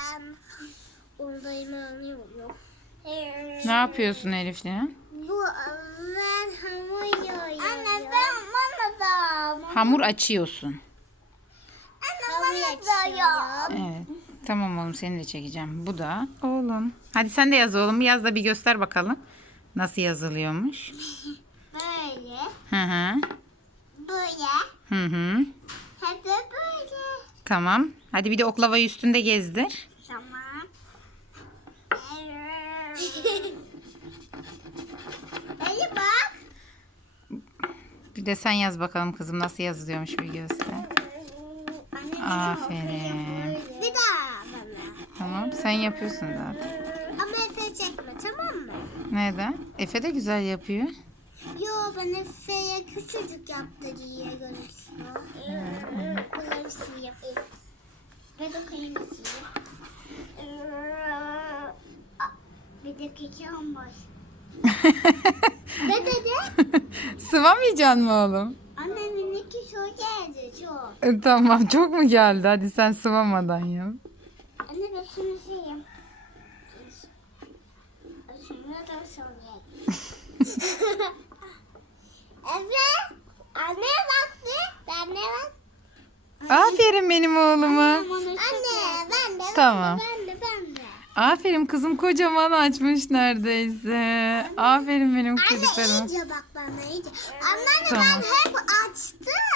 Ben oradayım anlıyorum. Ne yapıyorsun Elif'le? Bu ben hamur yoruyorum. Anne ben bana da. Hamur açıyorsun. Anne bana da Evet. Tamam oğlum seni de çekeceğim. Bu da oğlum. Hadi sen de yaz oğlum. Yaz da bir göster bakalım. Nasıl yazılıyormuş. Böyle, Hı hı. böyle, Hı hı. Tamam. Hadi bir de oklavayı üstünde gezdir. Tamam. Eli bak. Bir de sen yaz bakalım kızım nasıl yazılıyormuş bir göster. Aferin. Bir daha bana. Tamam sen yapıyorsun zaten. Ama Efe çekme tamam mı? Neden? Efe de güzel yapıyor. Yo ben Efe'ye küçücük yaptı diye görüşüyor. De keçem var. Ne dedi? Sıvamayacaksın mı oğlum? Annemin iki şu geldi çok. E, tamam çok mu geldi? Hadi sen sıvamadan yap. Anne ben şunu sileyim. Şunu da evet. Anne bak bir. Anne bak. Aferin benim oğluma. Anne ben de. Tamam. Ben. Aferin kızım kocaman açmış neredeyse. Aferin benim Anne çocuklarıma. iyice bak bana iyice. Anne Tamam. ben hep aç